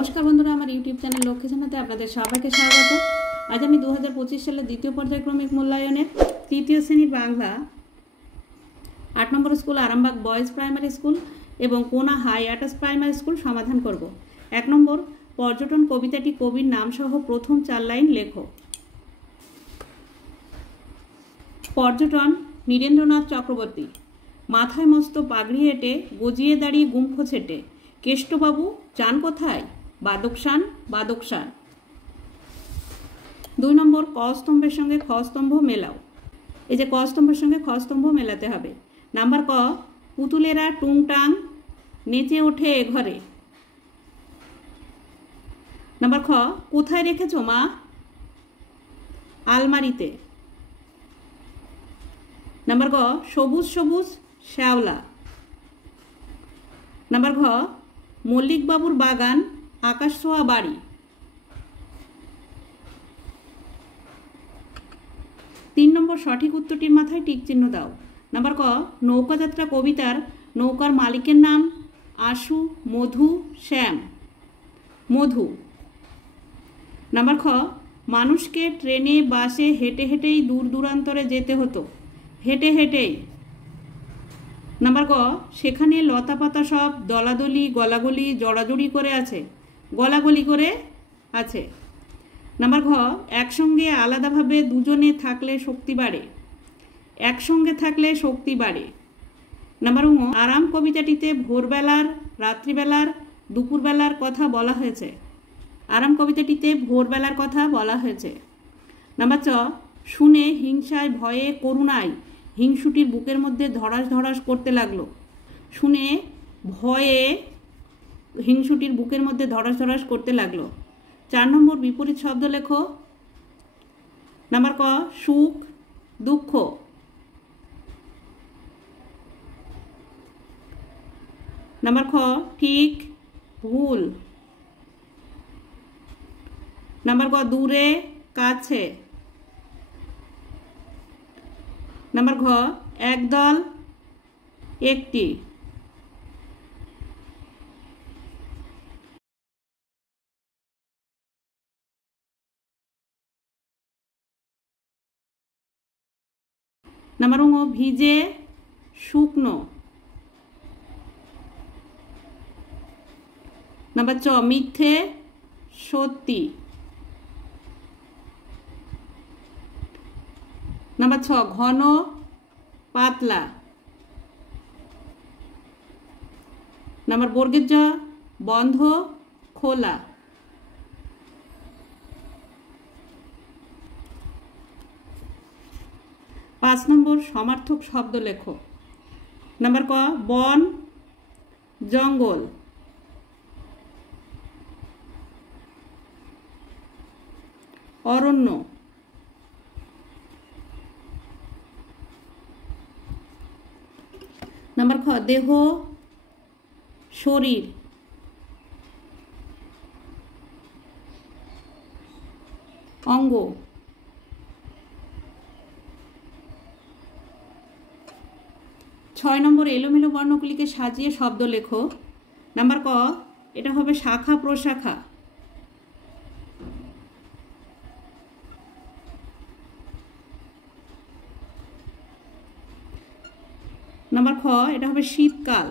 नमस्कार बंधुरा आमार यूट्यूब चैनल लक्ष्मी जानाते आपनादेर सबाइके स्वागत। आज आमि 2025 साले द्वितीय पर्यायक्रमिक मूल्यायनेर तृतीय श्रेणीर Bangla 8 number school Arambag boys primary school एवं Kona high arts primary school समाधान करब। 1 नम्बर पर्यटन कविताटी कविर नाम सह प्रथम 4 लाइन लेखो। पर्यटन नीरेंद्रनाथ चक्रवर्ती माथाय मस्त पागड़ी हेटे गजिए दाड़िये गुम्फो छेटे केष्टबाबू जान कोथाय बादकशान बादकशान। 2 नम्बर क स्तम्भेर संगे ख स्तम्भ मेलाओ। এই যে ক স্তম্ভের সঙ্গে খ স্তম্ভ মেলাতে হবে। নাম্বার ক পুতুলেরা টুংটাং নেচে ওঠে ঘরে। নাম্বার খ কোথায় রেখেছো মা? আলমারিতে। নাম্বার গ সবুজ সবুজ শ্যাওলা। নাম্বার ঘ মল্লিক বাবুর বাগান আকাশ ছোঁয়া বাড়ি। 3 নম্বর সঠিক উত্তরটির মাথায় টিক চিহ্ন দাও। নাম্বার ক নৌকা যাত্রা কবিতার নৌকার মালিকের নাম আশু মধু শ্যাম মধু। নাম্বার খ মানুষকে ট্রেনে বাসে হেঁটে হেঁটেই দূর দূরান্তরে যেতে হতো হেঁটে হেঁটেই। নাম্বার ক সেখানে লতা পাতা সব দলাদলি গলাগলি জড়াজড়ি করে আছে গলাগলি করে আছে। নাম্বার ঘ একসঙ্গে আলাদাভাবে দুজনে থাকলে শক্তি বাড়ে একসঙ্গে থাকলে শক্তি বাড়ে। নাম্বার ঙ আরাম কবিতাটিতে ভোরবেলার রাত্রিবেলার দুপুরবেলার কথা বলা হয়েছে আরাম কবিতাটিতে ভোরবেলার কথা বলা হয়েছে। নাম্বার চ শুনে হিংসায় ভয়ে করুণায় হিংসুটির বুকের মধ্যে ধড়াস ধড়াস করতে লাগলো শুনে ভয়ে হিংসুটির বুকের মধ্যে ধড়াস ধড়াস করতে লাগলো। 4 নম্বর বিপরীত শব্দ লেখো। নাম্বার ক সুখ দুঃখ। নাম্বার খ ঠিক ভুল। নাম্বার ক দূরে কাছে। নাম্বার ঘ একদল একটি। নাম্বার ঙ ভিজে শুকনো। নাম্বার চ মিথ্যে সত্যি। নাম্বার ছ ঘন পাতলা। নাম্বার বর্গের জ বন্ধ খোলা। 5 নম্বর সমার্থক শব্দ লেখো। নাম্বার ক বন জঙ্গল। অরণ্য। নাম্বার খ দেহ শরীর। অঙ্গ। 6 নম্বর এলোমেলো বর্ণগুলিকে সাজিয়ে শব্দ লেখো। নাম্বার ক এটা হবে শাখা প্রশাখা। নাম্বার খ এটা হবে শীতকাল।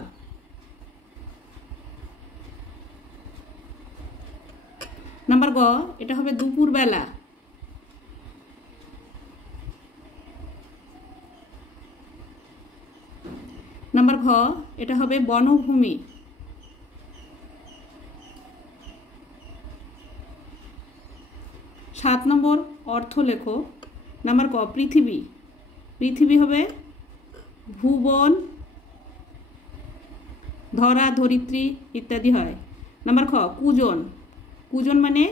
নাম্বার গ এটা হবে দুপুরবেলা। নাম্বার ঘ এটা হবে বনভূমি। সাত নম্বর অর্থ লেখো। নাম্বার ক পৃথিবী। পৃথিবী হবে ভুবন ধরা ধরিত্রী ইত্যাদি হয়। নাম্বার খ কুজন। কুজন মানে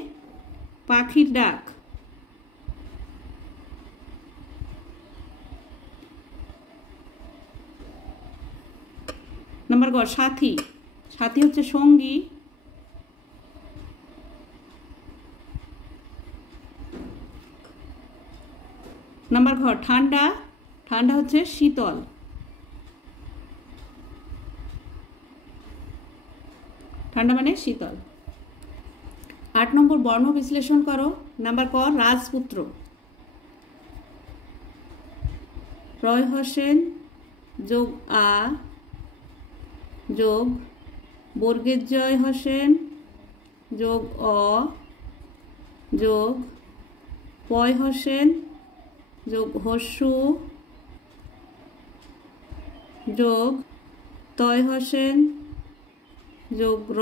পাখির ডাক। নাম্বার গ সাথী। সাথী হচ্ছে সঙ্গী। নাম্বার ঘ ঠান্ডা। ঠান্ডা হচ্ছে শীতল। ঠান্ডা মানে শীতল। 8 নম্বর বর্ণ বিশ্লেষণ করো। নাম্বার ক রাজপুত্র, রয় হোসেন যোগ আ যোগ বর্গের জয় হোসেন যোগ অ যোগ পয় হোসেন যোগ হস্যু যোগ তয় হোসেন যোগ র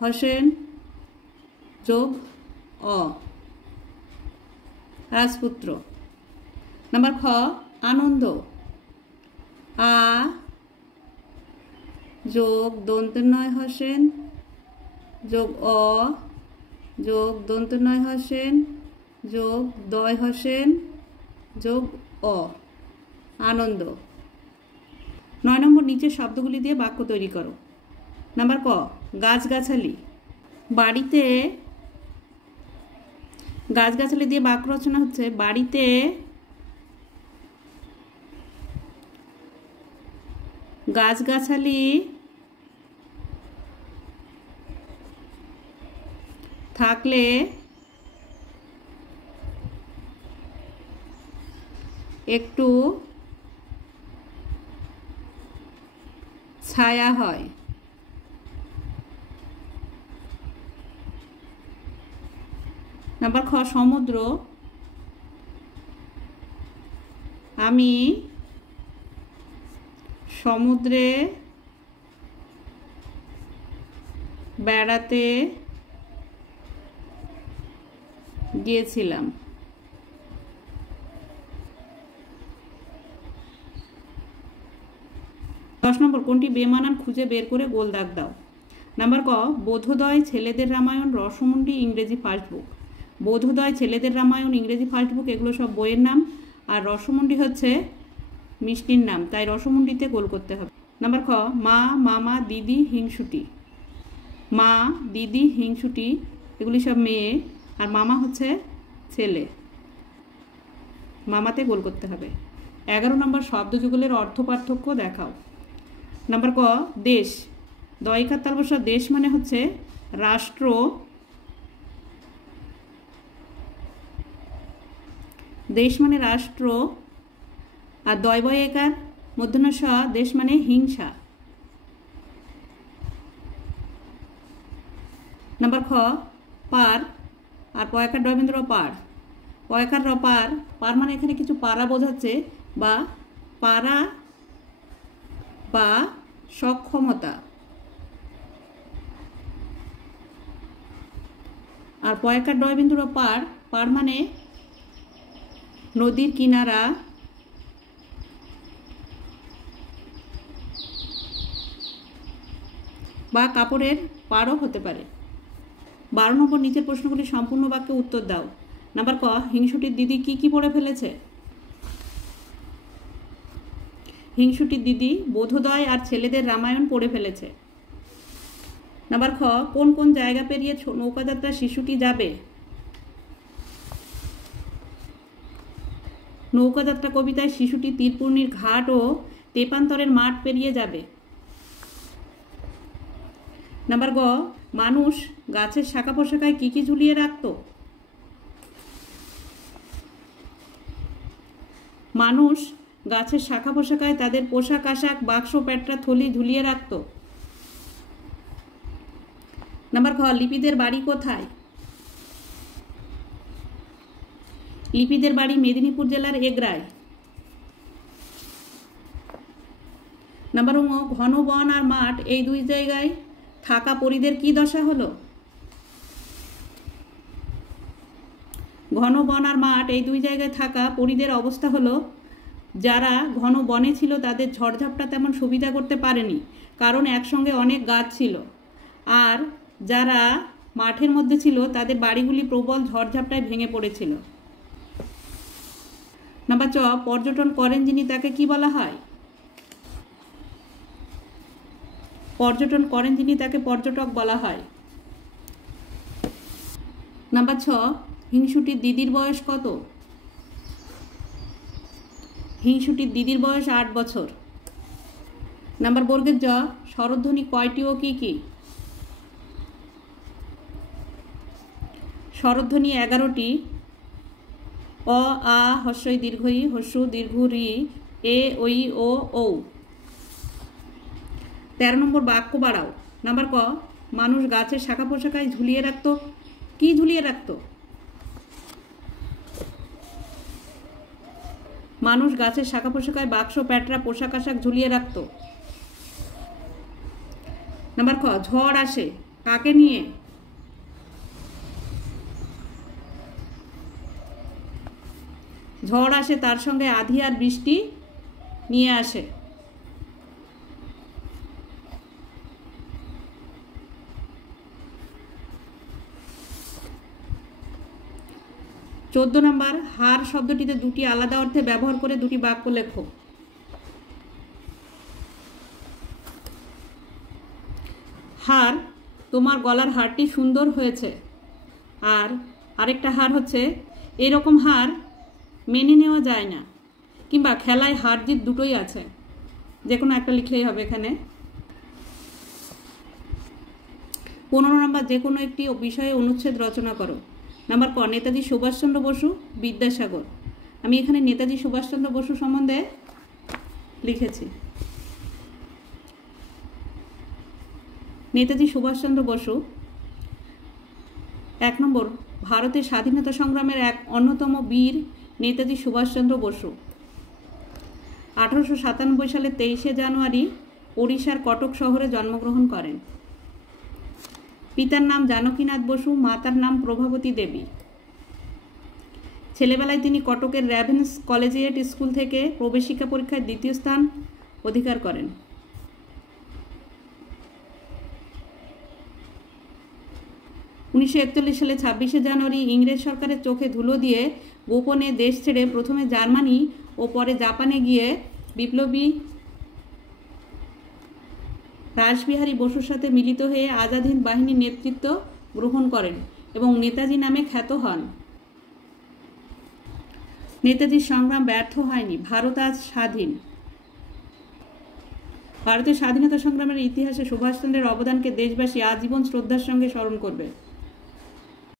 হোসেন যোগ অ, রাজপুত্র। নাম্বার খ আনন্দ, আ যোগ দন্তনয় হোসেন যোগ অ যোগ দন্তনয় হোসেন যোগ দয় হোসেন যোগ অ, আনন্দ। 9 নম্বর নিচের শব্দগুলি দিয়ে বাক্য তৈরি করো। নাম্বার ক গাছগাছালি, বাড়িতে, গাছগাছালি দিয়ে বাক্য রচনা হচ্ছে বাড়িতে গাছগাছালি থাকলে একটু ছায়া হয়। নাম্বার খ সমুদ্র, আমি সমুদ্রে বেড়াতে গিয়েছিলাম। 10 নম্বর কোনটি বেমানান খুঁজে বের করে গোল দাগ দাও। নাম্বার ক বোধোদয় ছেলেদের রামায়ণ রসমুন্ডি ইংরেজি ফার্স্ট বুক। বোধোদয় ছেলেদের রামায়ণ ইংরেজি ফার্স্ট বুক এগুলো সব বইয়ের নাম, আর রসমুন্ডি হচ্ছে মিষ্টির নাম, তাই রসমুন্ডিতে গোল করতে হবে। নাম্বার খ মা মামা দিদি হিংসুটি, মা দিদি হিংসুটি এগুলি সব মেয়ে, আর মামা হচ্ছে ছেলে, মামাতে গোল করতে হবে। 11 নম্বর শব্দযুগলের অর্থ পার্থক্য দেখাও। নাম্বার ক দেশ, দয়কার তালবস্য দেশ মানে হচ্ছে রাষ্ট্র, দেশ মানে রাষ্ট্র, আর দয় একার মধ্যন্য স দেশ মানে হিংসা। নাম্বার খ পার, আর পয়াকার ডয়বেন্দ্র পার, পয়াকার র পার, পার মানে এখানে কিছু পারা বোঝাচ্ছে, বা পারা বা সক্ষমতা, আর পয়াকার ডয়বিন্দুর পার, পার মানে নদীর কিনারা বা কাপড়ের পারও হতে পারে। 12 নম্বর নিচের প্রশ্নগুলি সম্পূর্ণ বাক্যে উত্তর দাও। নাম্বার ক হিংসুটির দিদি কি কি পড়ে ফেলেছে। হিংসুটির দিদি বোধোদয় আর ছেলেদের রামায়ণ পড়ে ফেলেছে। নাম্বার খ কোন কোন জায়গা পেরিয়ে নৌকাযাত্রা শিশুটি যাবে। নৌকাযাত্রা কবিতায় শিশুটি তীরপূর্ণির ঘাট ও তেপান্তরের মাঠ পেরিয়ে যাবে। নাম্বার গ মানুষ গাছের শাখা পোশাকায় কি কি ঝুলিয়ে রাখত। মানুষ গাছের শাখা পোশাকায় তাদের পোশাক আশাক বাক্স প্যাটরা থলি ঝুলিয়ে রাখত। নাম্বার খ লিপিদের বাড়ি কোথায়। লিপিদের বাড়ি মেদিনীপুর জেলার এগরায়। নাম্বার ঙ ঘন বন আর মাঠ এই দুই জায়গায় থাকা পরীদের কি দশা হলো। ঘন বন আর মাঠ এই দুই জায়গায় থাকা পরীদের অবস্থা হলো যারা ঘন বনে ছিল তাদের ঝড়ঝাপটা তেমন সুবিধা করতে পারেনি, কারণ একসঙ্গে অনেক গাছ ছিল, আর যারা মাঠের মধ্যে ছিল তাদের বাড়িগুলি প্রবল ঝড়ঝাপটায় ভেঙে পড়েছিল। নাম্বার চ পর্যটন করেন যিনি তাকে কি বলা হয়। পর্যটন করেন যিনি তাকে পর্যটক বলা হয়। নাম্বার ছ হিংসুটির দিদির বয়স কত। হিংসুটির দিদির বয়স 8 বছর। নাম্বার বর্গের জ স্বরধ্বনি কয়টি ও কি কি। স্বরধ্বনি 11টি। অ, আ, হস্যই দীর্ঘই, হস্য দীর্ঘ রি, এ, ঐ, ও, ঔ। 13 নম্বর বাক্য বাড়াও। নাম্বার ক, মানুষ গাছের শাখা পোশাকায় ঝুলিয়ে রাখত। কি ঝুলিয়ে রাখত? মানুষ গাছের শাখা পোশাকায় বাক্স, প্যাটরা, পোশাক আশাক ঝুলিয়ে রাখত। নাম্বার খ, ঝড় আসে কাকে নিয়ে? ঝড় আসে তার সঙ্গে আঁধি আর বৃষ্টি নিয়ে আসে। 14 নম্বর, হার শব্দটিতে দুটি আলাদা অর্থে ব্যবহার করে দুটি বাক্য লেখো। হার, তোমার গলার হারটি সুন্দর হয়েছে। আর আরেকটা হার হচ্ছে, এরকম হার মেনে নেওয়া যায় না, কিংবা খেলায় হার জিত দুটোই আছে। যে কোনো একটা লিখলেই হবে এখানে। 15 নম্বর, যে কোনো একটি বিষয়ে অনুচ্ছেদ রচনা করো। নাম্বার ক, নেতাজি সুভাষচন্দ্র বসু, বিদ্যাসাগর। আমি এখানে নেতাজি সুভাষচন্দ্র বসু সম্বন্ধে লিখেছি। নেতাজি সুভাষচন্দ্র বসু 1 নম্বর, ভারতের স্বাধীনতা সংগ্রামের এক অন্যতম বীর নেতাজি সুভাষচন্দ্র বসু। 1897 সালের 23শে জানুয়ারি ওড়িশার কটক শহরে জন্মগ্রহণ করেন। পিতার নাম জানকীনাথ বসু, মাতার নাম প্রভাবতী দেবী। ছেলেবেলায় তিনি কটকের র্যাভেন্স কলেজিয়েট স্কুল থেকে প্রবেশিকা পরীক্ষায় 2য় স্থান অধিকার করেন। 1941 সালে 26শে জানুয়ারি ইংরেজ সরকারের চোখে ধুলো দিয়ে গোপনে দেশ ছেড়ে প্রথমে জার্মানি ও পরে জাপানে গিয়ে বিপ্লবী রাসবিহারী বসুর সাথে মিলিত হয়ে আজাদ হিন্দ বাহিনীর নেতৃত্ব গ্রহণ করেন এবং নেতাজি নামে খ্যাত হন। নেতাজির সংগ্রাম ব্যর্থ হয়নি, ভারত আজ স্বাধীন। ভারতের স্বাধীনতা সংগ্রামের ইতিহাসে সুভাষচন্দ্রের অবদানকে দেশবাসী আজীবন শ্রদ্ধার সঙ্গে স্মরণ করবে।